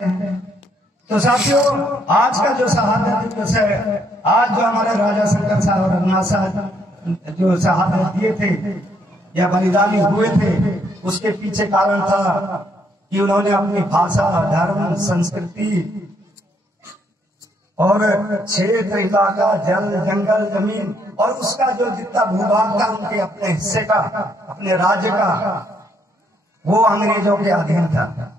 तो साथियों, आज का जो शहादत दिवस है, आज जो हमारे राजा शंकर साहब और रघुनाथ साहब जो शहादत दिए थे या बलिदानी हुए थे, उसके पीछे कारण था कि उन्होंने अपनी भाषा, धर्म, संस्कृति और क्षेत्र, इलाका, जल, जंगल, जमीन और उसका जो जितना भूभाग था उनके अपने हिस्से का, अपने राज्य का, वो अंग्रेजों के अधीन था।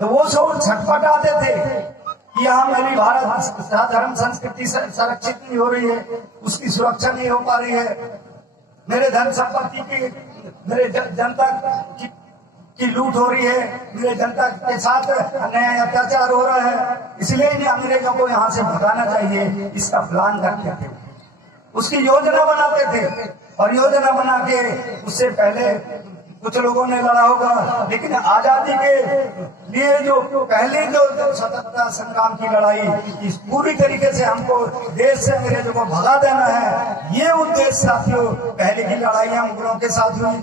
तो वो सब छटपटाते थे कि यहाँ मेरी भारत धर्म संस्कृति संरक्षित नहीं हो रही है, उसकी सुरक्षा नहीं हो पा रही है, मेरे धन संपत्ति की, मेरे जनता की लूट हो रही है, मेरे जनता के साथ अन्याय अत्याचार हो रहा है, इसलिए इन्हें अंग्रेजों को यहाँ से भगाना चाहिए। इसका प्लान करते थे, उसकी योजना बनाते थे और योजना बना के उससे पहले कुछ लोगों ने लड़ा होगा, लेकिन आजादी के लिए जो पहले जो स्वतंत्रता संग्राम की लड़ाई, इस पूरी तरीके से हमको देश से अंग्रेजों को भगा देना है, ये उद्देश्य साथियों पहले की लड़ाइयां मुगलों के साथ हुई,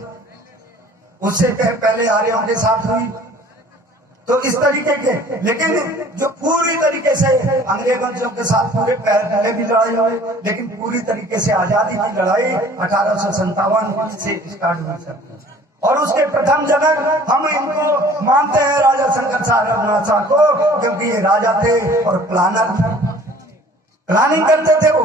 उससे पहले आर्यों के साथ हुई। तो इस तरीके के, लेकिन जो पूरी तरीके से अंग्रेजों के साथ पूरे पहले भी लड़ाई हुई, लेकिन पूरी तरीके से आजादी की लड़ाई 1857 से स्टार्ट हुई और उसके प्रथम जनक हम इनको मानते हैं राजा शंकर साहब रघुनाथ साहब को, क्योंकि ये राजा थे और प्लानर थे, प्लानिंग करते थे। वो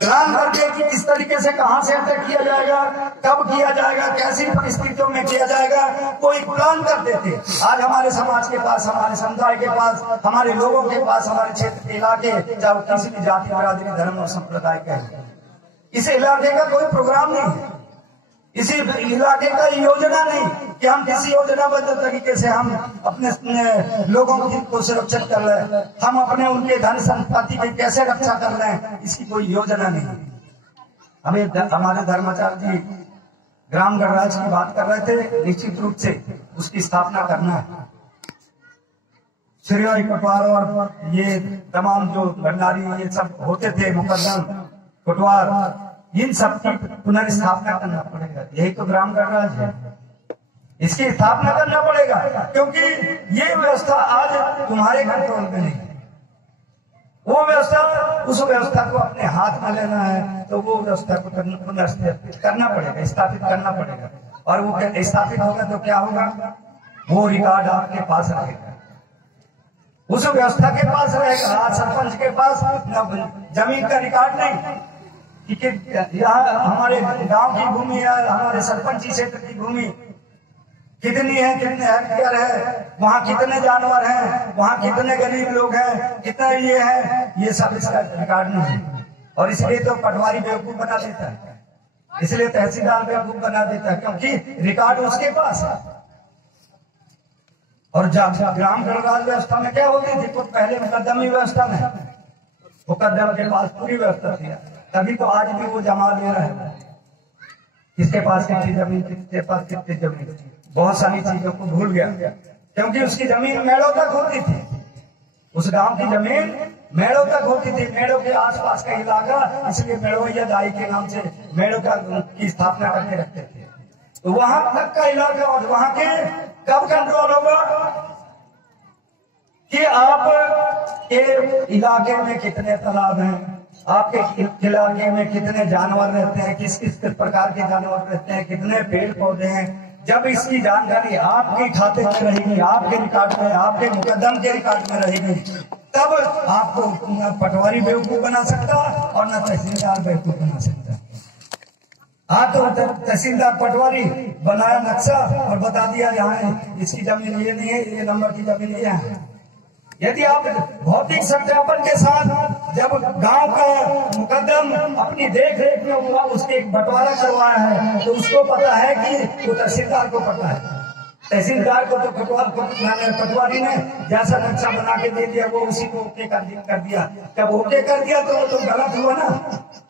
प्लान करके कि किस तरीके से कहां से अटैक किया जाएगा, कब किया जाएगा, कैसी परिस्थितियों में किया जाएगा, कोई प्लान करते थे। आज हमारे समाज के पास, हमारे समुदाय के पास, हमारे लोगों के पास, हमारे क्षेत्र के इलाके, चाहे किसी भी जाति, बिरादरी, धर्म और संप्रदाय का है, इस इलाके का कोई प्रोग्राम नहीं है, इसी इलाके का योजना नहीं कि हम किसी योजनाबद्ध तरीके से हम अपने लोगों को सुरक्षित कर लें, हम अपने उनके धन संपत्ति की कैसे रक्षा कर लें, इसकी कोई योजना नहीं। हमें हमारे धर्माचार्य जी ग्राम गणराज्य की बात कर रहे थे, निश्चित रूप से उसकी स्थापना करना है। श्री कोटवार और ये तमाम जो भंडारी ये सब होते थे, मुकद्दम, कोटवार, इन सब की पुनर्स्थापना करना पड़ेगा। यही तो ग्राम गणराज है, इसकी स्थापना करना पड़ेगा, क्योंकि ये व्यवस्था आज तुम्हारे कंट्रोल में नहीं है। वो व्यवस्था, उस व्यवस्था को अपने हाथ में लेना है तो वो व्यवस्था को पुनर्स्थापित करना पड़ेगा, स्थापित करना पड़ेगा। और वो स्थापित होगा तो क्या होगा, वो रिकॉर्ड आपके पास रहेगा, उस व्यवस्था के पास रहेगा। आज सरपंच के पास जमीन का रिकॉर्ड नहीं कि यहाँ हमारे गांव की भूमि है, हमारे सरपंची क्षेत्र की भूमि कितनी है, कितने हेक्टेयर है, वहाँ कितने जानवर हैं, वहाँ कितने गरीब लोग हैं, कितना ये है, ये सब इसका रिकॉर्ड नहीं है। और इसलिए तो पटवारी बेवकूफ बना देता है, इसलिए तहसीलदार बेवकूफ बना देता है, क्योंकि रिकॉर्ड उसके पास है। और ग्राम गणराज्य व्यवस्था में क्या होती थी, कुछ पहले मुकदमी व्यवस्था में मुकदम के पास पूरी व्यवस्था थी, तभी तो आज भी वो जमा ले रहा है, किसके पास कितनी जमीन, किसके पास कितनी जमीन, बहुत सारी चीजों को भूल गया, क्योंकि उसकी जमीन मेड़ों तक होती थी, उस गांव की जमीन मेड़ों तक होती थी, मेड़ों के आसपास का इलाका, इसलिए मेड़ोया दाई के नाम से मेड़ों की स्थापना करके रखते थे। तो वहां तक का इलाका, और वहां के कब कंट्रोल होगा कि आपके इलाके में कितने तालाब हैं, आपके इलाके में कितने जानवर रहते हैं, किस किस प्रकार के जानवर रहते हैं, कितने पेड़ पौधे हैं। जब इसकी जानकारी आपके खाते में रहेगी, आपके रिकॉर्ड में, आपके मुकदम के रिकॉर्ड में रहेगी, तब आपको न पटवारी बेवकूफ बना सकता और न तहसीलदार बेवकूफ बना सकता। हाँ, तो तहसीलदार पटवारी बनाया नक्शा और बता दिया यहाँ इसकी जमीन ये नहीं है, ये नंबर की जमीन ये है। यदि आप भौतिक सत्यापन के साथ जब गांव का मुकदम अपनी देख रेख में हुआ, उसके एक बंटवारा करवाया है, तो उसको पता है कि वो तहसीलदार को पता है, तहसीलदार को तो पटवारी ने जैसा नक्शा बना के दे दिया वो उसी को ओके कर दिया। जब ओके कर दिया तो गलत हुआ ना,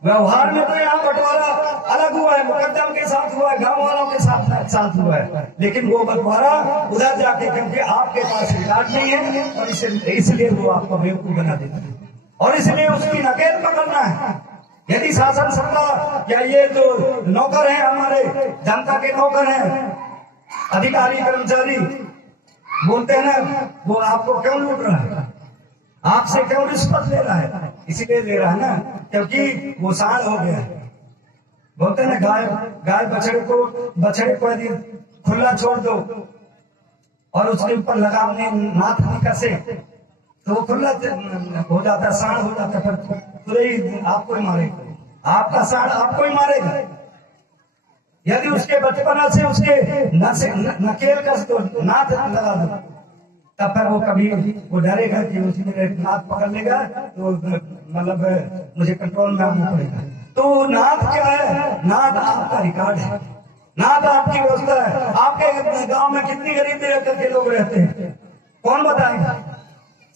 व्यवहार में तो यहाँ बंटवारा अलग हुआ है, मुकदम के साथ हुआ है, गांव वालों के साथ हुआ है, लेकिन वो बंटवारा उधर जाके, क्योंकि आपके पास रिकॉर्ड नहीं है और इसलिए वो आपको बेवकूफ बना देता है, और इसलिए उसकी नकेल पकड़ना है। यदि शासन सत्ता या ये जो नौकर हैं, हमारे जनता के नौकर हैं, अधिकारी कर्मचारी, बोलते हैं ना, वो आपको क्यों लूट रहा है, आपसे क्यों रिश्वत ले रहा है, इसीलिए ले रहा है ना क्योंकि वो साढ़ हो गया है। बोलते हैं ना, गाय बछड़े को यदि खुला छोड़ दो और उसके ऊपर लगाम में नाथ नहीं कसे तो वो खुला हो जाता, साढ़ हो जाता, फिर तुरंत आपको ही मारेगा, आपका साढ़ आपको ही मारेगा। यदि उसके बचपना से उसके नकेल कस दो, नाथ लगा दो, तब फिर वो कभी वो डरेगा कि उसमें नाथ पकड़ लेगा तो मतलब मुझे कंट्रोल में आना पड़ेगा। तो नाथ क्या है, नाथ आपका रिकॉर्ड है, नाथ आपकी व्यवस्था है। आपके गांव में कितनी गरीबी रह करके लोग रहते हैं, कौन बताएगा?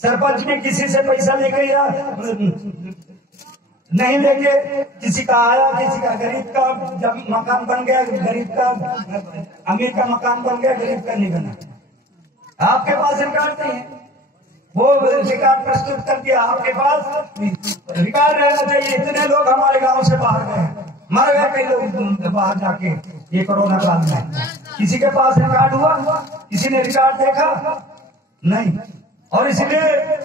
सरपंच भी किसी से पैसा लेके या नहीं लेके, किसी का आया, किसी का गरीब का जब मकान बन गया, गरीब का अमीर का मकान बन गया, गरीब का नहीं बना। आपके पास रिकॉर्ड नहीं है, वो रिकॉर्ड प्रस्तुत कर दिया, आपके पास रिकॉर्ड रहना चाहिए। इतने लोग हमारे गांव से बाहर गए, मर गए कई लोग बाहर जाके ये कोरोना काल में। किसी के पास रिकॉर्ड हुआ, किसी ने रिकॉर्ड देखा नहीं। और इसलिए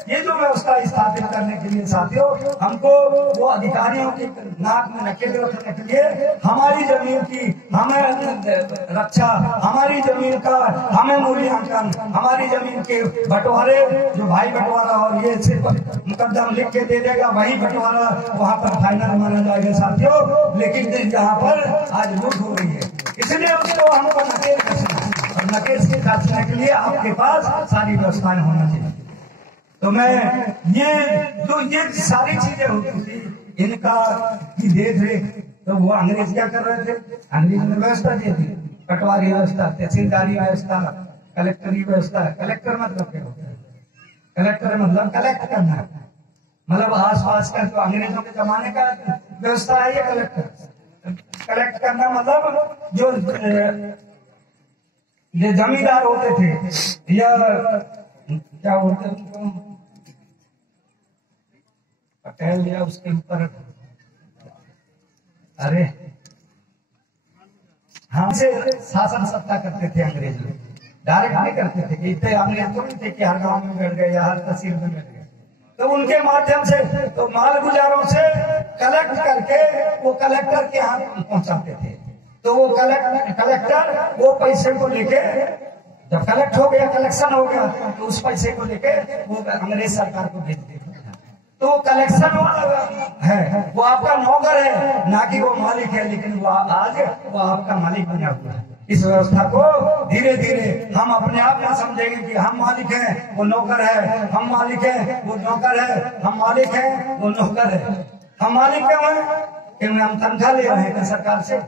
ये जो व्यवस्था स्थापित करने के लिए साथियों, हमको वो अधिकारियों की नाक में नकेल रखने के लिए हमारी जमीन की हमें रक्षा, हमारी जमीन का हमें मूल्यांकन, हमारी जमीन के बंटवारे, जो भाई बंटवारा और ये सिर्फ मुकदम लिख के दे देगा वही बंटवारा वहां पर फाइनल माना जाएगा साथियों। लेकिन यहाँ पर आज लूट हो रही है, इसलिए उसको हमको नकेल कसना है, और नकेल के कसने के लिए आपके पास सारी व्यवस्थाएं होना चाहिए। तो मैं ये सारी चीजें होती थी, इनका की देख रेख तो वो अंग्रेज क्या कर रहे थे, अंग्रेज ने व्यवस्था दी थी, पटवारी व्यवस्था, तहसीलदारी व्यवस्था, कलेक्टरी व्यवस्था। कलेक्टर मतलब क्या होता है? कलेक्टर मतलब कलेक्ट करना, मतलब आसपास का जो अंग्रेजों के जमाने का व्यवस्था है ये कलेक्टर। कलेक्ट करना मतलब जो ये जमींदार होते थे या क्या बोलते थे, पटेल या उसके ऊपर, अरे हमसे शासन सत्ता करते थे अंग्रेज लोग, डायरेक्ट नहीं करते थे कि इतने अंग्रेज तो नहीं थे कि हर गांव में बैठ गए या हर तहसील में बैठ गए। तो उनके माध्यम से तो माल गुजारों से कलेक्ट करके वो कलेक्टर के यहाँ पहुंचाते थे। तो वो कलेक्टर वो पैसे को लेके, जब कलेक्ट हो गया, कलेक्शन हो गया, तो उस पैसे को लेके वो अंग्रेज सरकार को भेज देते। तो कलेक्शन वाला है वो आपका नौकर है, ना कि वो मालिक है, लेकिन वो आज वो आपका मालिक बना हुआ है। इस व्यवस्था को धीरे धीरे हम अपने आप में समझेंगे कि हम मालिक हैं, वो नौकर है, हम मालिक हैं, वो नौकर है, हम मालिक हैं, वो नौकर है। हम मालिक क्यों है? क्योंकि हम तनख्वाह ले रहे हैं सरकार से।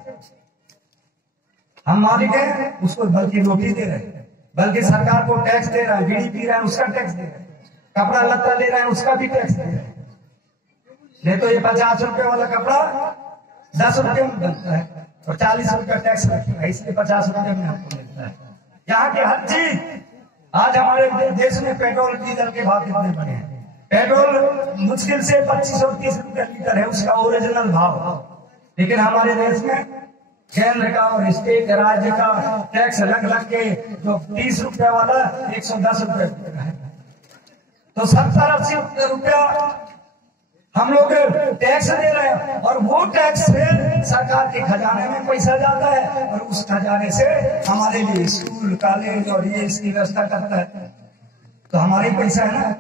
हम मालिक हैं, उसको बल्कि रोटी दे रहे हैं, बल्कि सरकार को टैक्स दे रहा है, बीड़ी पी रहा है उसका टैक्स दे रहा है, कपड़ा लत्ता ले रहा है उसका भी टैक्स दे रहा है। नहीं तो ये 50 रुपए वाला कपड़ा 10 रुपए में बनता है और 40 रुपए टैक्स लगता है, इसलिए 50 रुपए में आपको मिलता है। यहाँ की हर चीज, आज हमारे देश में पेट्रोल डीजल के भाव कितने बढ़े हैं? पेट्रोल मुश्किल से 25-30 रुपए लीटर है उसका ओरिजिनल भाव, लेकिन हमारे देश में केंद्र का और स्टेट राज्य का टैक्स लग के जो 30 रुपए वाला 110 रुपए है। तो 70-80 रुपया हम लोग टैक्स दे रहे हैं, और वो टैक्स से सरकार के खजाने में पैसा जाता है, और उस खजाने से हमारे लिए स्कूल, कॉलेज और ये इसकी व्यवस्था करता है। तो हमारे पैसा है ना,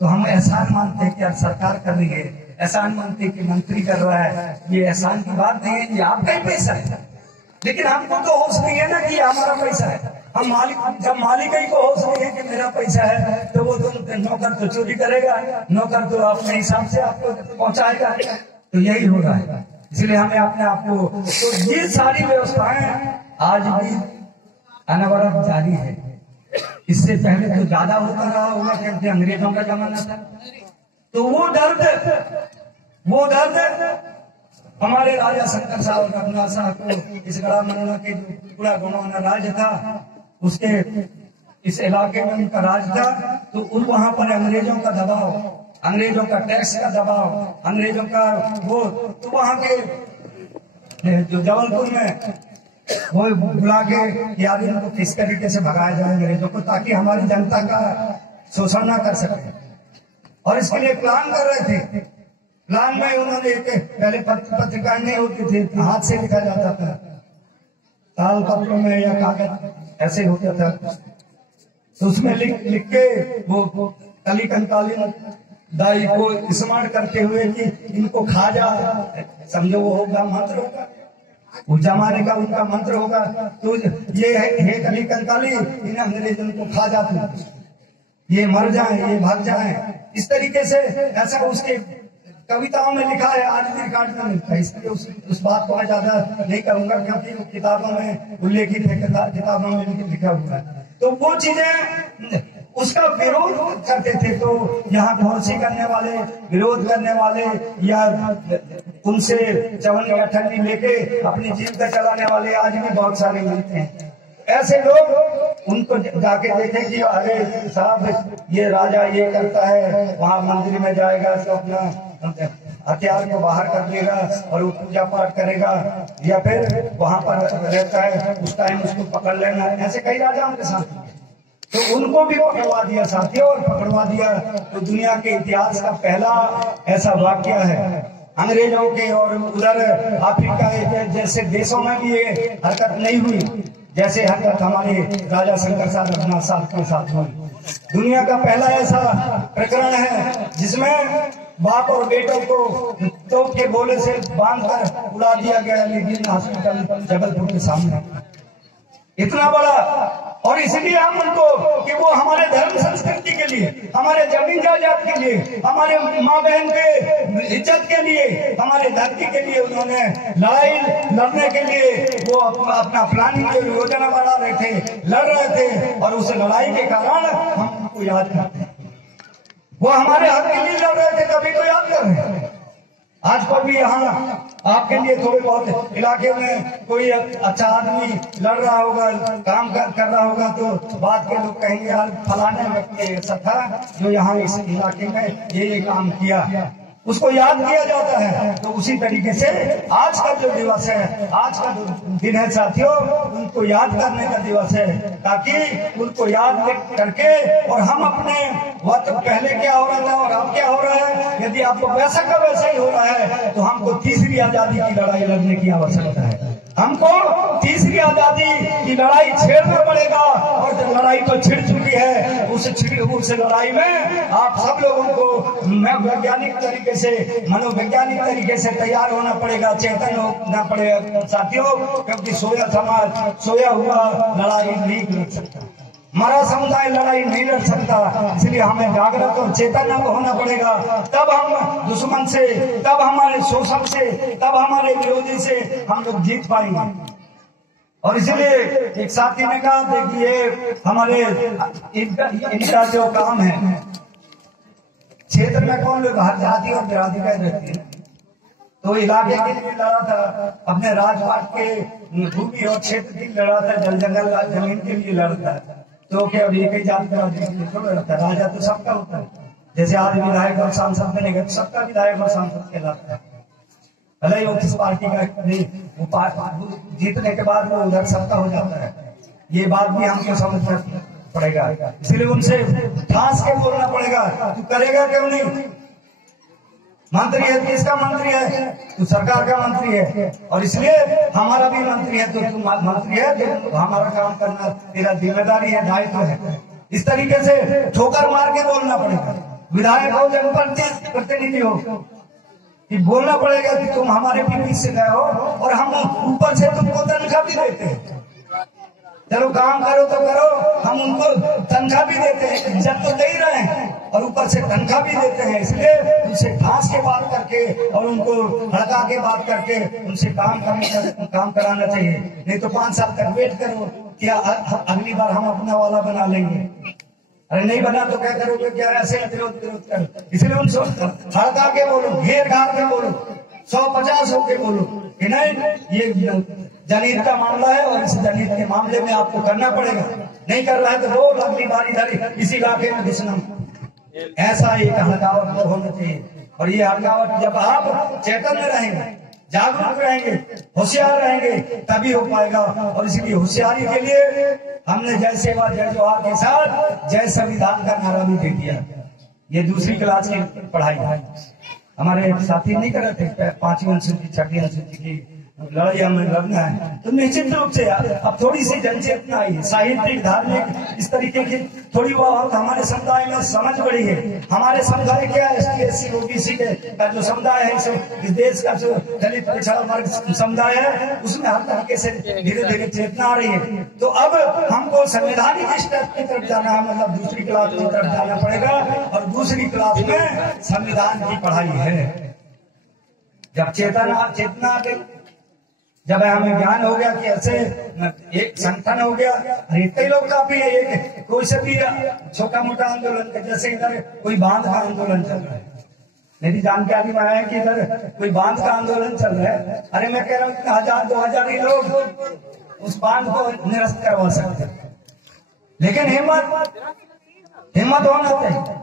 तो हम एहसान मानते हैं कि यार सरकार कर रही है, एहसान मानते कि मंत्री कर रहा है, ये एहसान की बात नहीं है, ये आपका ही पैसा है। लेकिन हमको तो होश नहीं है ना कि हमारा पैसा है। हम मालिक, जब मालिक ही को होश नहीं है कि मेरा पैसा है, तो वो तो नौकर तो चोरी करेगा, नौकर तो अपने हिसाब से आपको पहुंचाएगा। तो यही हो रहा है, इसलिए हमें अपने आप को, तो ये सारी व्यवस्थाएं आज भी अनवरत जारी है। इससे पहले तो ज्यादा होता रहा होगा क्योंकि अंग्रेजों का जमाना था। तो वो दर्द हमारे राजा शंकर साहब और रघुनाथ साहब को, इस गड़ा मनोना के जो पूरा गुणवाना राज्य था, उसके इस इलाके में उनका राज था। तो वहां पर अंग्रेजों का दबाव, अंग्रेजों का टैक्स का दबाव, अंग्रेजों का वो, तो वहां के जो जबलपुर में वो बुला के यार इनको किस तरीके से भगाया जाए अंग्रेजों को, ताकि हमारी जनता का शोषण ना कर सके। और इसके लिए प्लान कर रहे थे। प्लान में उन्होंने पहले पत्रिकाएं नहीं होती थी, हाथ से लिखा जाता था, ताल पत्रों में या कागज ऐसे होता था, तो उसमें लिख के वो कली कंकालीन दाई को स्मरण करते हुए कि इनको खा जा, समझो वो होगा मंत्र होगा, उस जमाने का उनका मंत्र होगा। तो ये है कली कंकाली, इन अंग्रेजों को खा जाते, ये मर जाए, ये भाग जाए, इस तरीके से ऐसा उसके कविताओं में लिखा है। आज भी रिकॉर्ड में लिखा है, इसलिए उस बात को मैं ज्यादा नहीं कहूंगा, क्योंकि वो किताबों में उल्लेखित है, किताबों में लिखा हुआ है। तो वो चीजें उसका विरोध करते थे। तो यहाँ धौंसी करने वाले, विरोध करने वाले या उनसे चवन्नी अठन्नी लेके अपनी जीविका चलाने वाले आज भी बहुत सारे मिलते हैं। ऐसे लोग उनको जाके देखे कि अरे साहब ये राजा ये करता है, वहां मंदिर में जाएगा तो अपना हथियार को बाहर कर देगा और वो पूजा पाठ करेगा, या फिर वहां पर रहता है उस टाइम उसको पकड़ लेना। ऐसे कई राजाओं के साथ, तो उनको भी पकड़वा दिया साथियों, और पकड़वा दिया। तो दुनिया के इतिहास का पहला ऐसा वाक्य है। अंग्रेजों के और उधर अफ्रीका के जैसे देशों में भी ये हरकत नहीं हुई जैसे हरकत हमारे राजा शंकर साहब रघुनाथ साहब के साथ हुई। दुनिया का पहला ऐसा प्रकरण है जिसमें बाप और बेटों को तोप के गोले से बांधकर उड़ा दिया गया, लेकिन हॉस्पिटल जबलपुर के सामने इतना बड़ा। और इसलिए हम उनको कि वो हमारे धर्म संस्कृति के लिए, हमारे जमीन जायदाद के लिए, हमारे माँ बहन के इज्जत के लिए, हमारे धरती के लिए उन्होंने लड़ाई लड़ने के लिए वो अपना प्लानिंग योजना बना रहे थे, लड़ रहे थे। और उस लड़ाई के कारण हम उनको याद करते हैं। वो हमारे हक के लिए लड़ रहे थे, तभी तो याद कर रहे हैं। आज को भी यहाँ आपके लिए थोड़े बहुत इलाके में कोई अच्छा आदमी लड़ रहा होगा, काम कर रहा होगा, तो बात के लोग कहेंगे यार फलाने व्यक्ति ऐसा था जो यहाँ इस इलाके में ये काम किया, उसको याद किया जाता है। तो उसी तरीके से आज का जो दिवस है, आज का जो दिन है साथियों, उनको याद करने का दिवस है, ताकि उनको याद करके और हम अपने वक्त पहले क्या हो रहा था और अब क्या हो रहा है, यदि आपको वैसा का वैसा ही हो रहा है तो हमको तीसरी आजादी की लड़ाई लड़ने की आवश्यकता है। हमको तीसरी आजादी की लड़ाई छेड़ना पड़ेगा। और जब लड़ाई तो छिड़ चुकी है, उस लड़ाई में आप सब लोगों को वैज्ञानिक तरीके से, मनोवैज्ञानिक तरीके से तैयार होना पड़ेगा, चेतन होना पड़ेगा साथियों, क्योंकि सोया समाज, सोया हुआ लड़ाई नहीं लड़ सकता, मरा समुदाय लड़ाई नहीं लड़ सकता। इसलिए हमें जागृत और चेतन होना पड़ेगा, तब हम दुश्मन से, तब हमारे शोषक से, तब हमारे विरोधी से हम लोग जीत पाएंगे। और इसलिए एक साथी ने कहा देखिए हमारे इनका जो काम है, क्षेत्र में कौन लोग हर जाति और बिरादरी का रहती है, तो इलाके के लिए लड़ा था, अपने राजपाट के भूमि और क्षेत्र की लड़ा था, जल जंगल जमीन के लिए लड़ता है। तो क्या एक ही जाति का थोड़ा रहता है, राजा तो सबका होता है। जैसे आज विधायक और सांसद बनेगा तो सबका विधायक और सांसद कहलाता है, भले ही वो किस पार्टी का, वो जीतने के बाद वो उधर सबका हो जाता है। ये बात भी हमको समझना पड़ेगा, इसलिए उनसे ठास के बोलना पड़ेगा। तू करेगा क्यों नहीं? मंत्री है, किसका मंत्री है? तू सरकार का मंत्री है, और इसलिए हमारा भी मंत्री है, तो तू मंत्री है तो हमारा काम करना तेरा जिम्मेदारी है, दायित्व है। इस तरीके से ठोकर मार के बोलना पड़ेगा। विधायक हो, जनप्रतिनिधि हो, कि बोलना पड़ेगा कि तुम हमारे बीच से गए हो और हम ऊपर से तुमको तनख्वाह भी देते हैं। चलो काम करो तो करो, हम उनको तनख्वाह भी देते हैं, इज्जत तो दे ही रहे हैं और ऊपर से तनख्वाह भी देते हैं। इसलिए उनसे ठास के बात करके और उनको हड़का के बात करके उनसे काम कराना चाहिए। नहीं तो 5 साल तक वेट करो, क्या अगली बार हम अपना वाला बना लेंगे। अरे नहीं बना तो क्या करोगे? क्या ऐसे विरोध करो। इसलिए उनसे हड़का के बोलो, घेर घार के बोलो, 150 होके बोलो कि नहीं ये जनहित का मामला है और इस जनहित के मामले में आपको करना पड़ेगा। नहीं कर रहा है तो रोज अगली बारी इधर इसी इलाके में घुसना। ऐसा एक हड़कावट होना चाहिए। और ये हड़कावट जब आप चेतन में रहेंगे, जागरूक रहेंगे, होशियार रहेंगे, तभी हो पाएगा। और इसलिए होशियारी के लिए हमने जय सेवा जय जोहार के साथ जय संविधान का नारा भी दे दिया। ये दूसरी क्लास की पढ़ाई है। हमारे साथी नहीं कर रहे थे 5वीं अनुसूची 6वीं अनुसूची की लड़ाई हमें लड़ना है, तो निश्चित रूप से अब थोड़ी सी जनचेतना आई, साहित्यिक धार्मिक इस तरीके की थोड़ी बहुत हमारे समुदाय में समझ बढ़ी है। हमारे समुदाय क्या ST SC OBC का जो समुदाय है, इस देश का जो दलित पिछड़ा वर्ग समुदाय है, उसमें हर तरीके से धीरे धीरे चेतना आ रही है। तो अब हमको संवैधानिक स्टेप की तरफ जाना है, मतलब दूसरी क्लास की तरफ जाना पड़ेगा। और दूसरी क्लास में संविधान की पढ़ाई है। जब चेतना आ गई, जब हमें ज्ञान हो गया कि ऐसे एक संगठन हो गया, अरे कई लोग काफी है, एक कोई से भी छोटा मोटा आंदोलन, जैसे इधर कोई बांध का आंदोलन चल रहा है, मेरी जानकारी में आया कि इधर कोई बांध का आंदोलन चल रहा है। अरे मैं कह रहा हूँ 1000-2000 ही लोग उस बांध को निरस्त करवा सकते, लेकिन हिम्मत होना चाहिए।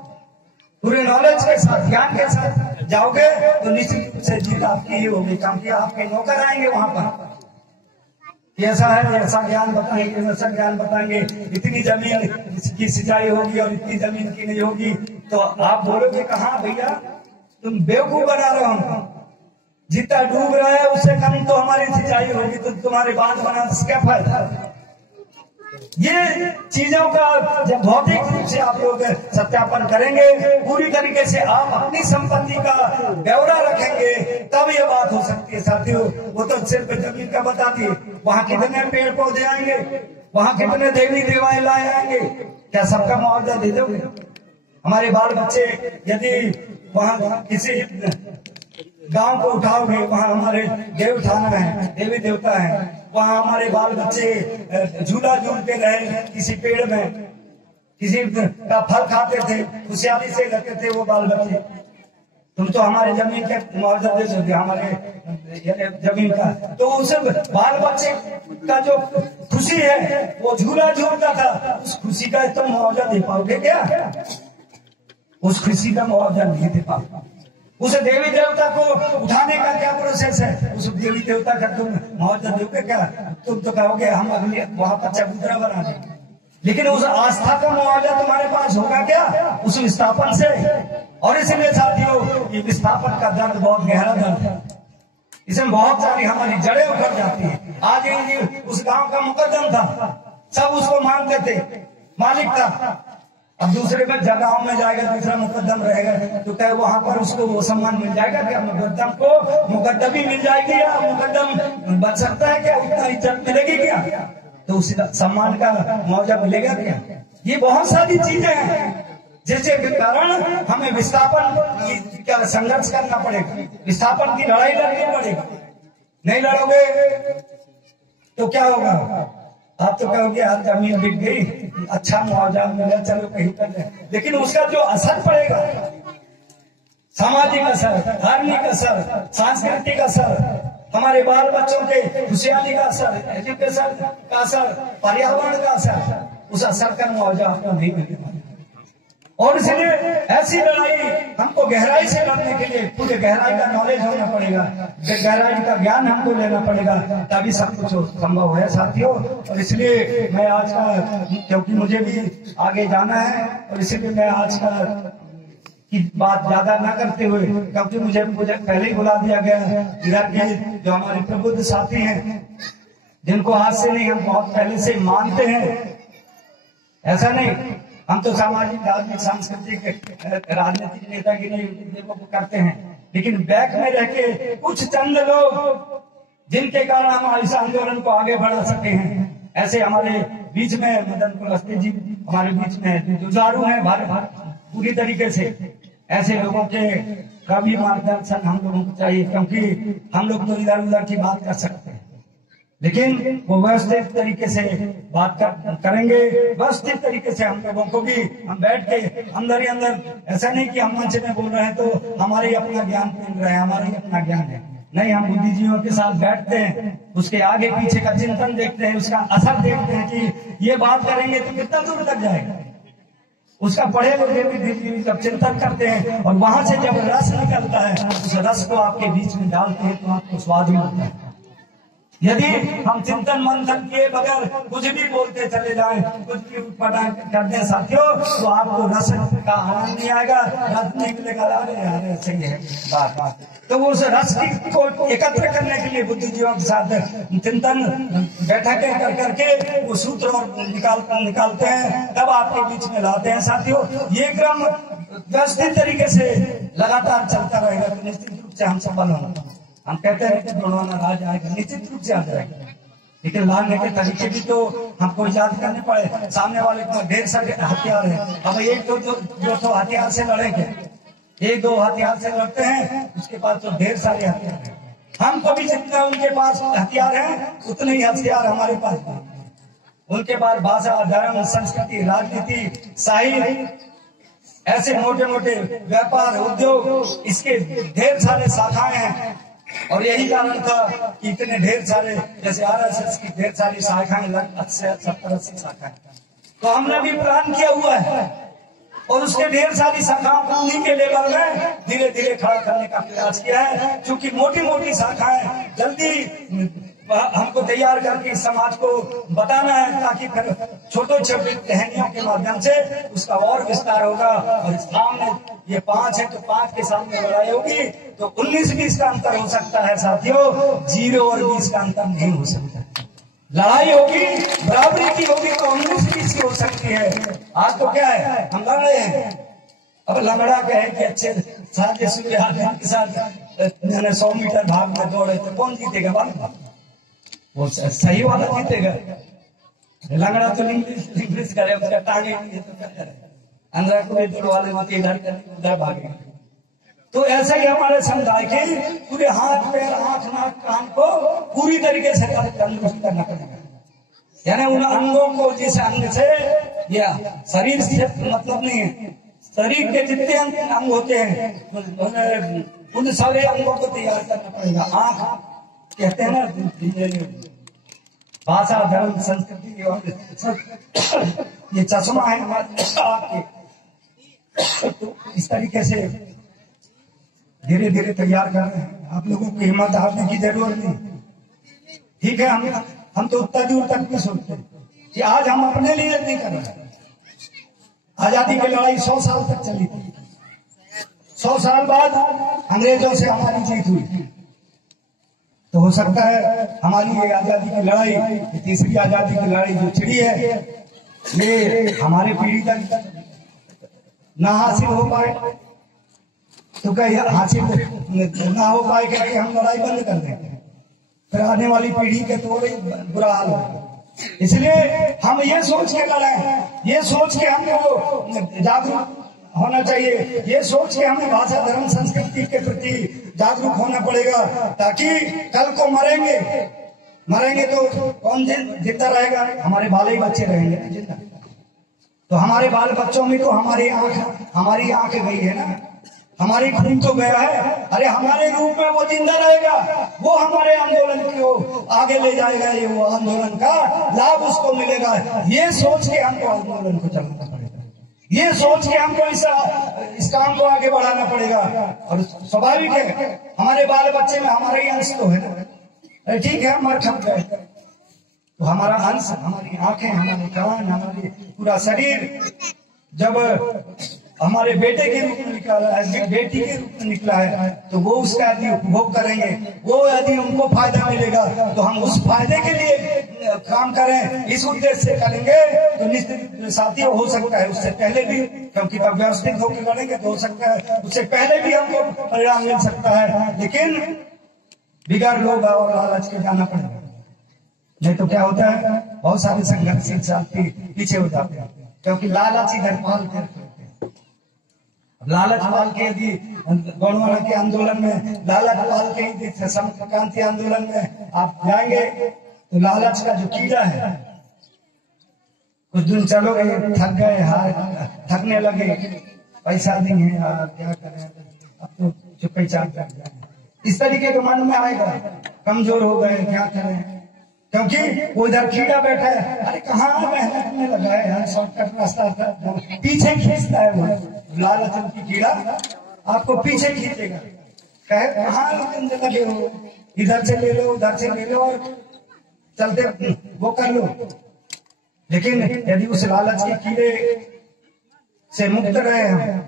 पूरे नॉलेज के साथ, ज्ञान के साथ जाओगे तो निश्चित रूप से जीत आपकी ही होगी, क्योंकि आपके नौकर आएंगे वहां पर। ऐसा है, ऐसा ज्ञान बताएंगे, वैसा ज्ञान बताएंगे, इतनी जमीन की सिंचाई होगी और इतनी जमीन की नहीं होगी, तो आप बोलोगे कहाँ भैया, तुम बेवकूफ बना रहे हो हमको। जितना डूब रहा है उससे कम तो हमारी सिंचाई होगी, तो तुम्हारे बांध बना क्या फायदा। ये चीजों का जब भौतिक रूप से आप लोग सत्यापन करेंगे, पूरी तरीके से आप अपनी संपत्ति का ब्यौरा रखेंगे, तब ये बात हो सकती है। साथियों, वो तो सिर्फ जमीन का बता दिए, वहाँ कितने पेड़ पौधे आएंगे, वहाँ कितने देवी देवाएं लाए आएंगे, क्या सबका मुआवजा दे दोगे? हमारे बाल बच्चे यदि वहाँ किसी गांव को उठाओगे, वहाँ हमारे देवठान है, देवी देवता है, वहाँ हमारे बाल बच्चे झूला झूलते रहे किसी पेड़ में, किसी का फल खाते थे, खुशहाली से रहते थे वो बाल बच्चे। तुम तो हमारे जमीन का मुआवजा दे दोगे, हमारे जमीन का, तो उस बाल बच्चे का जो खुशी है वो झूला झूलता था, उस खुशी का तुम मुआवजा दे पाओगे क्या? उस खुशी का मुआवजा नहीं दे पाओगे। उस देवी देवता को उठाने का क्या प्रोसेस है? उस देवी देवता का तुम मुआवजा दोगे क्या? तुम तो कहोगे हम अगले वहां पर चबूतरा बना देंगे, लेकिन उस आस्था का मुआवजा तुम्हारे पास होगा क्या उस विस्थापन से? और इसलिए साथियों, ये विस्थापन का दर्द बहुत गहरा दर्द है, इसमें बहुत सारी हमारी जड़ें उखड़ जाती है। आज उस गांव का मुकद्दम था, सब उसको मानते थे, मालिक था। अब दूसरे में जगहों में जाएगा, दूसरा मुकद्दम रहेगा, तो क्या वहां पर उसको वो सम्मान मिल जाएगा क्या? मुकद्दम को मुकद्दमी मिल जाएगी या मुकद्दम बच सकता है क्या? उतना इज्जत मिलेगी क्या? तो उसी सम्मान का मुआवजा मिलेगा क्या? ये बहुत सारी चीजें हैं जिसके कारण हमें विस्थापन का संघर्ष करना पड़ेगा, विस्थापन की लड़ाई लड़नी पड़ेगी। नहीं लड़ोगे तो क्या होगा? आप तो कहोगे यार जमीन बिक गई, अच्छा मुआवजा मिला, चलो कहीं पर, लेकिन उसका जो असर पड़ेगा, सामाजिक असर, धार्मिक असर, सांस्कृतिक असर, हमारे बाल बच्चों के खुशहाली का असर, एजुकेशन का असर, पर्यावरण का असर, उस असर का मुआवजा आपको नहीं मिलेगा। और इसलिए ऐसी लड़ाई हमको गहराई से लड़ने के लिए पूरे गहराई का नॉलेज होना पड़ेगा, गहराई का ज्ञान हमको लेना पड़ेगा, तभी सब कुछ संभव है साथियों। और इसलिए मैं आज का, क्योंकि मुझे भी आगे जाना है, और इसलिए मैं आज का की बात ज्यादा ना करते हुए, क्योंकि मुझे पहले ही बुला दिया गया, इधर के जो हमारे प्रबुद्ध साथी हैं, जिनको आज से नहीं हम बहुत पहले से मानते हैं, ऐसा नहीं, हम तो सामाजिक धार्मिक सांस्कृतिक राजनीतिक नेतागिरी को करते हैं, लेकिन बैक में रह के कुछ चंद लोग जिनके कारण हम इस आंदोलन को आगे बढ़ा सके हैं, ऐसे हमारे बीच में मदन कुलस्ते जी हमारे बीच में जुझारू हैं पूरी तरीके से। ऐसे लोगों के का भी मार्गदर्शन हम लोगों को चाहिए, क्योंकि हम लोग तो इधर उधर की बात कर सकते हैं, लेकिन वो व्यवस्थित तरीके से बात करेंगे, व्यवस्थित तरीके से हम लोगों को भी, हम बैठ के अंदर ही अंदर, ऐसा नहीं कि हम मंच में बोल रहे हैं तो हमारे ही अपना ज्ञान मिल रहा है, हमारा ही अपना ज्ञान है, नहीं, हम बुद्धिजीवियों के साथ बैठते हैं, उसके आगे पीछे का चिंतन देखते हैं, उसका असर देखते हैं कि ये बात करेंगे तो कितना दूर तक जाएगा, उसका पढ़े लिखे भी जब चिंतन करते हैं और वहां से जब रस निकलता है, उस रस को आपके बीच में डालते हैं तो आपको स्वाद मिलता है। यदि हम चिंतन मंथन किए बगैर कुछ भी बोलते चले जाएं, कुछ भी पढ़ाई करते हैं साथियों, तो आपको रस का आनंद नहीं आएगा, रस नहीं मिलेगा। अरे सही है बात। तो वो उस रस को एकत्र करने के लिए बुद्धिजीवियों के साथ चिंतन बैठकें कर करके वो सूत्र और निकालते हैं, तब आपके बीच में लाते हैं साथियों। ये क्रम व्यवस्थित तरीके से लगातार चलता रहेगा तो निश्चित रूप से हम सफल होंगे। हम कहते हैं कि दोनों राज आएगा, निश्चित रूप से आ जाएगा, लेकिन लाने के तरीके भी तो हमको याद करने पड़े। सामने वाले को ढेर सारे हथियार है, अब एक दो हथियार से लड़ेंगे, एक दो हथियार से लड़ते हैं, उसके पास तो ढेर सारे हथियार हैं। हम कभी जितना उनके पास हथियार हैं उतने ही हथियार हमारे पास हैं। उनके पास भाषा, धर्म, संस्कृति, राजनीति, साहित्य, ऐसे मोटे मोटे व्यापार, उद्योग, इसके ढेर सारे शाखाएं हैं। और यही कारण था कि इतने ढेर सारे, जैसे RSS की ढेर सारी शाखाएं, लगभग 70-80 शाखाएं, तो हमने भी प्लान किया हुआ है और उसके ढेर सारी शाखाओं को उन्हीं के लेवल में धीरे धीरे खड़ा करने का प्रयास किया है। क्योंकि मोटी मोटी शाखाएं जल्दी हमको तैयार करके समाज को बताना है, ताकि फिर छोटे छोटे कहानियों के माध्यम से उसका और विस्तार होगा। और सामने ये 5 है तो 5 के सामने लड़ाई होगी तो 19-20 का अंतर हो सकता है साथियों, 0 और 20 का अंतर नहीं हो सकता। लड़ाई होगी, बराबरी की होगी तो 19-20 की हो सकती है। आज तो क्या है, हम लड़ रहे हैं। अब लंगड़ा कहे कि अच्छे साथ के साथ 100 मीटर भाग में दौड़े तो कौन जीतेगा? बात वो सही वाला जीतेगा। लंगड़ा तो इंग्लिश करे, उसका टांगे तो क्या करे, अंदर को दौड़ वाले मत इधर उधर भागे। तो ऐसा ही हमारे समुदाय के पूरे हाथ पैर, आंख, नाक, कान को पूरी तरीके से तंदुरुस्त करना पड़ेगा। यानी उन अंगों को, जिस अंग से या शरीर से मतलब नहीं है, शरीर के जितने अंग होते हैं उन सारे अंगों को तैयार करना पड़ेगा। आंख कहते हैं ना, भाषा, धर्म, संस्कृति और ये चश्मा है हमारे आपके, तो इस तरीके से धीरे धीरे तैयार कर रहे हैं। आप लोगों को हिम्मत हारने की जरूरत नहीं। ठीक है, हम तो उतना दूर तक भी सोचते हैं कि आज हम अपने लिए नहीं कर रहे। आजादी की लड़ाई 100 साल तक चली थी। 100 साल बाद अंग्रेजों से हमारी जीत हुई, तो हो सकता है हमारी ये आजादी की लड़ाई, तीसरी आजादी की लड़ाई जो छिड़ी है, ये हमारे पीढ़ी तक ना हासिल हो पाए। तो क्या हासिल ना हो पाए कि हम लड़ाई बंद कर देंगे, फिर आने वाली पीढ़ी के तो बुरा हाल होगा। इसलिए हम ये सोच के लड़े, ये सोच के हमको जागरूक होना चाहिए, ये सोच के हमें भाषा, धर्म, संस्कृति के प्रति जागरूक होना पड़ेगा, ताकि कल को मरेंगे तो कौन जिंदा रहेगा? हमारे बाल ही बच्चे रहेंगे जिंदा। तो हमारे बाल बच्चों में तो हमारी आंख गई है ना, हमारी खून तो गया है। अरे हमारे रूप में वो जिंदा रहेगा, वो हमारे आंदोलन को आगे ले जाएगा, ये वो आंदोलन का लाभ उसको मिलेगा। ये सोच के हमको आंदोलन को चलाना पड़ेगा, ये सोच के हमको इस काम को आगे बढ़ाना पड़ेगा। और स्वाभाविक है, हमारे बाल बच्चे में हमारा ही अंश तो है ना। ठीक है, मर खप गए तो हमारा अंश, हमारी आंखें, हमारे कान, हमारे पूरा शरीर जब हमारे बेटे के रूप में निकला है, बेटी के रूप में निकला है, तो वो उसका यदि उपभोग करेंगे, वो यदि उनको फायदा मिलेगा तो हम उस फायदे के लिए काम करें, इस उद्देश्य से करेंगे तो निश्चित साथियों हो सकता है उससे पहले भी, क्योंकि तब व्यवस्थित होकर लड़ेंगे तो हो सकता है उससे पहले भी हमको परिणाम मिल सकता है। लेकिन बिगड़ लोग और लालच के जाना पड़ेगा, नहीं तो क्या होता है, बहुत सारे संघर्षशील साथी पीछे हो जाते हैं, क्योंकि लालच इधर पालते हैं। लालच पाल के यदि गौड़वाड़ा के आंदोलन में, लालच पाल के यदि क्रांति आंदोलन में आप जाएंगे तो लालच का जो कीड़ा है, कुछ दिन चलोगे, थक गए, थकने लगे, पैसा नहीं है यार, क्या करें, अब तो चुप्पे चाप लग जाए, इस तरीके के मन में आएगा। कमजोर हो गए, क्या करें, क्योंकि वो इधर कीड़ा बैठा है, अरे कहाँ मेहनत में लगा है यार, शॉर्टकट रास्ता पीछे खींचता है वो लालच की कीड़ा, आपको पीछे खींचेगा, कहे कहाँ लगे हो, इधर से ले लो उधर से ले लो और चलते वो कर लो। लेकिन यदि उस लालच के कीड़े से मुक्त रहे हम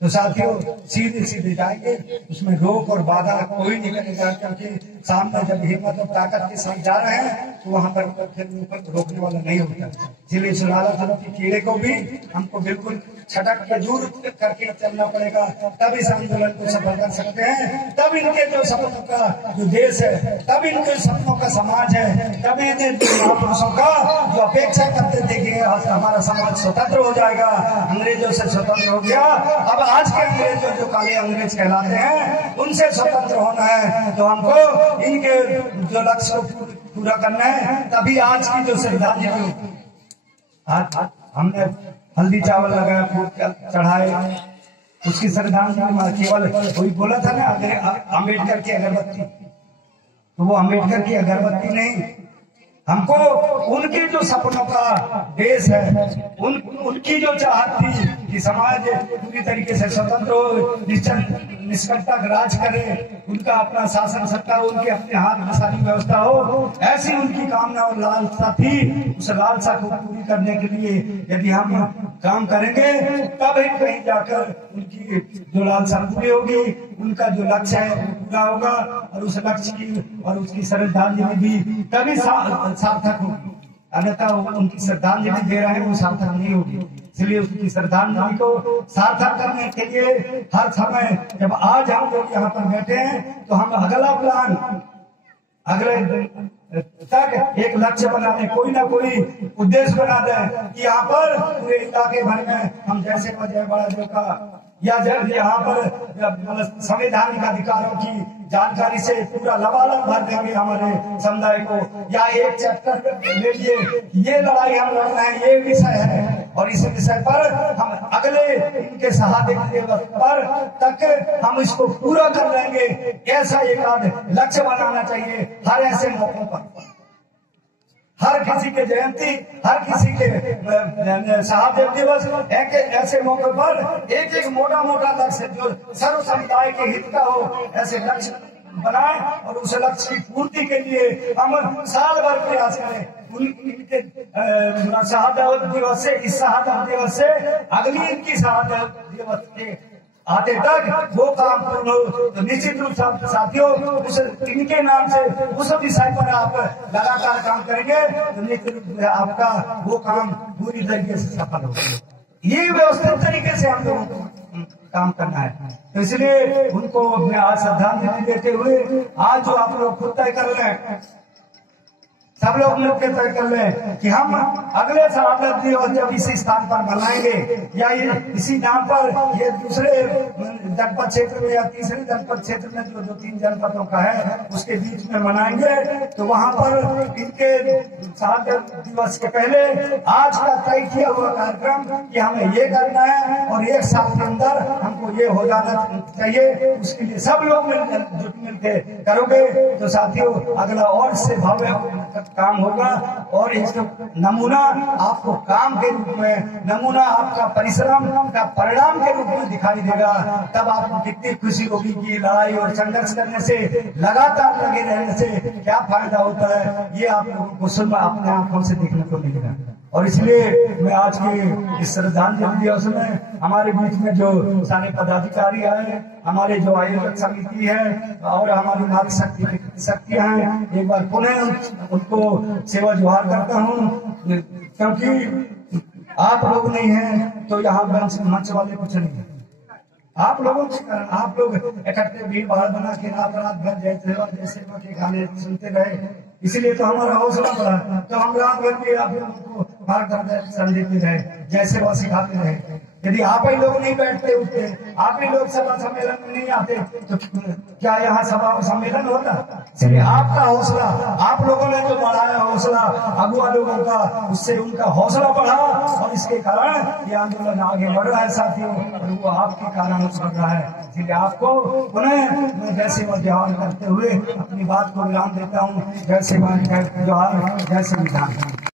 तो साथियों सीधे सीधे जाएंगे, उसमें रोक और बाधा कोई नहीं करेगा, क्योंकि सामने जब हिम्मत और ताकत के साथ जा रहे हैं तो वहां पर ऊपर रोकने वाला नहीं होता। इसलिए इस लालच के कीड़े को भी हमको बिल्कुल छटक के दूर करके चलना पड़ेगा, तब इस आंदोलन को सफल कर सकते हैं, तब इनके जो सपनों का जो देश है, तब इनके सपनों का समाज है, तब इनके महापुरुषों का जो अपेक्षा करते थे कि हमारा समाज स्वतंत्र हो जाएगा, अंग्रेजों से स्वतंत्र हो गया, अब आज के अंग्रेज जो काले अंग्रेज कहलाते हैं उनसे स्वतंत्र होना है, तो हमको इनके जो लक्ष्य को पूरा करना है। तभी आज की जो श्रद्धांजलि, आज हमने हल्दी चावल लगाया, फूल चढ़ाए, उसकी श्रद्धांजलि केवल कोई बोला था ना अम्बेडकर की अगरबत्ती, तो वो अम्बेडकर की अगरबत्ती नहीं, हमको उनके जो सपनों का देश है, उनकी जो चाहत थी कि समाज पूरी तरीके से स्वतंत्र हो, निष्पक्षता राज करे, उनका अपना शासन सत्ता हो, उनके अपने हाथ में सारी व्यवस्था हो, ऐसी उनकी कामना और लालसा थी। उस लालसा को पूरी करने के लिए यदि हम काम करेंगे तब ही कहीं जाकर उनकी जो लालसा पूरी होगी, उनका जो लक्ष्य है वो पूरा होगा, और उस लक्ष्य की और उसकी श्रद्धांजलि भी तभी सार्थक होगी, अन्यथा उनकी श्रद्धांजलि दे रहे हैं वो सार्थक नहीं होगी। इसलिए उसकी श्रद्धांजलि को सार्थक करने के लिए हर समय जब आज हम लोग यहाँ पर बैठे हैं तो हम अगला प्लान, अगले तक एक लक्ष्य बना दें, कोई ना कोई उद्देश्य बना दें कि यहाँ पर पूरे इलाके भर में हम जैसे जय बड़ा देव का या यहाँ पर संवैधानिक अधिकारों की जानकारी से पूरा लबालब भर देंगे हमारे समुदाय को, या एक चैप्टर ले लिए ये लड़ाई हम लड़ रहे हैं, ये विषय है, और इस विषय पर हम अगले इनके शहादत दिवस पर तक हम इसको पूरा कर लेंगे। ऐसा एक लक्ष्य बनाना चाहिए हर ऐसे मौकों पर, हर किसी के जयंती, हर किसी के शहादत दिवस, ऐसे मौके पर एक एक मोटा मोटा लक्ष्य जो सर्व समुदाय के हित का हो, ऐसे लक्ष्य बनाए, और उस लक्ष्य की पूर्ति के लिए हम साल भर प्रयास करें। इनके शहादत दिवस से, इस शहादत दिवस से अगली इनकी शहादत दिवस के आते तक वो काम पूर्ण हो, तो निश्चित रूप से साथियों उस इनके नाम से उस विषय पर आप लगातार काम करेंगे तो निश्चित रूप से आपका वो काम पूरी तरीके से सफल होगा। ये व्यवस्थित तरीके से हम लोगों को काम करना है, तो इसलिए उनको मैं आज श्रद्धांजलि देते हुए आज जो आप लोग खुद तय कर रहे हैं, सब लोग मिलकर तय कर लें कि हम अगले शहादत दिवस जब इसी स्थान पर मनाएंगे, या ये इसी नाम पर ये दूसरे जनपद क्षेत्र में या तीसरे जनपद क्षेत्र में जो 2-3 जनपदों का है उसके बीच में मनाएंगे, तो वहां पर इनके शहादत दिवस के पहले आज का तय किया हुआ कार्यक्रम कि हमें ये करना है और एक साल के अंदर हमको ये हो जाना चाहिए, उसके लिए सब लोग मिलकर करोगे तो साथियों अगला और इससे भव्य काम होगा, और एक नमूना आपको काम के रूप में, नमूना आपका परिश्रम का परिणाम के रूप में दिखाई देगा। तब आपको कितनी खुशी होगी कि लड़ाई और संघर्ष करने से, लगातार लगे रहने से क्या फायदा होता है, ये आप लोगों को सुन अपने आंखों से देखने को मिलेगा। और इसलिए मैं आज के इस श्रद्धांजलि दिवस में हमारे बीच में जो सारे पदाधिकारी आए, हमारे जो आयोजक समिति है और हमारी मातृ शक्तियां हैं, एक बार पुनः उनको सेवा जोहार करता हूँ, क्योंकि आप लोग नहीं हैं तो यहाँ मंच वाले कुछ नहीं है। आप लोगों के कारण आप लोग इकट्ठे भीड़ भाड़ बना के रात भर जय सेवा के गाने सुनते रहे, इसीलिए तो हमारा हौसला बढ़ा, तो हम रात भर भी आप लोगों को मार्गदर्शन देते रहे, जय सेवा सिखाते रहे। यदि आप ही लोग नहीं बैठते उठते, आप ही लोग सभा सम्मेलन में नहीं आते, तो क्या यहाँ सभा सम्मेलन होता? इसलिए आपका हौसला, आप लोगों ने जो बढ़ाया हौसला अगुआ लोगों का, उससे उनका हौसला बढ़ा और इसके कारण ये आंदोलन आगे बढ़ रहा है साथियों, और वो आपके कारण बढ़ रहा है। इसलिए आपको पुनः मैं जय सेवा जवाहर करते हुए अपनी बात को विराम देता हूँ। जय सेवा जवाहर, जय संविधान।